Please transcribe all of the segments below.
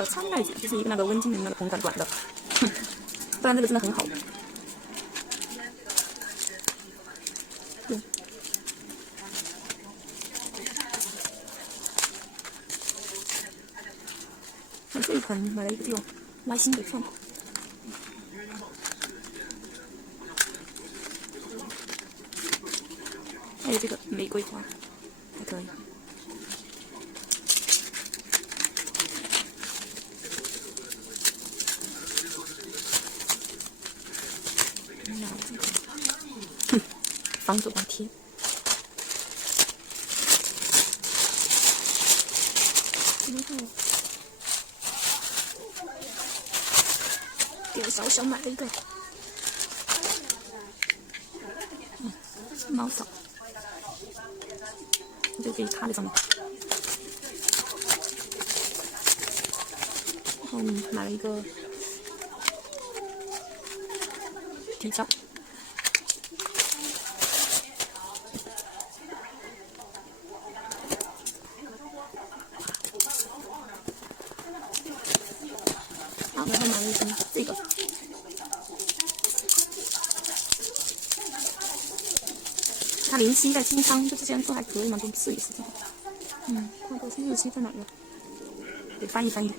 了参拜卷，就是一个那个温精灵那个红短短的，不然这个真的很好。对，我这一款买了一个这种歪心的串，还有这个玫瑰花，还可以。防走光贴，给小小买了一个，猫草，就可以插在上面。然后买了一个底胶。好，然后买了一根这个，它临期在清仓，就之前做还可以嘛，就试一试这个。看看日期在哪呢？得翻一翻的。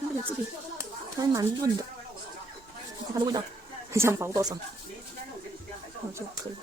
这个质地还蛮润的，它的味道很像薄荷霜，这个可以。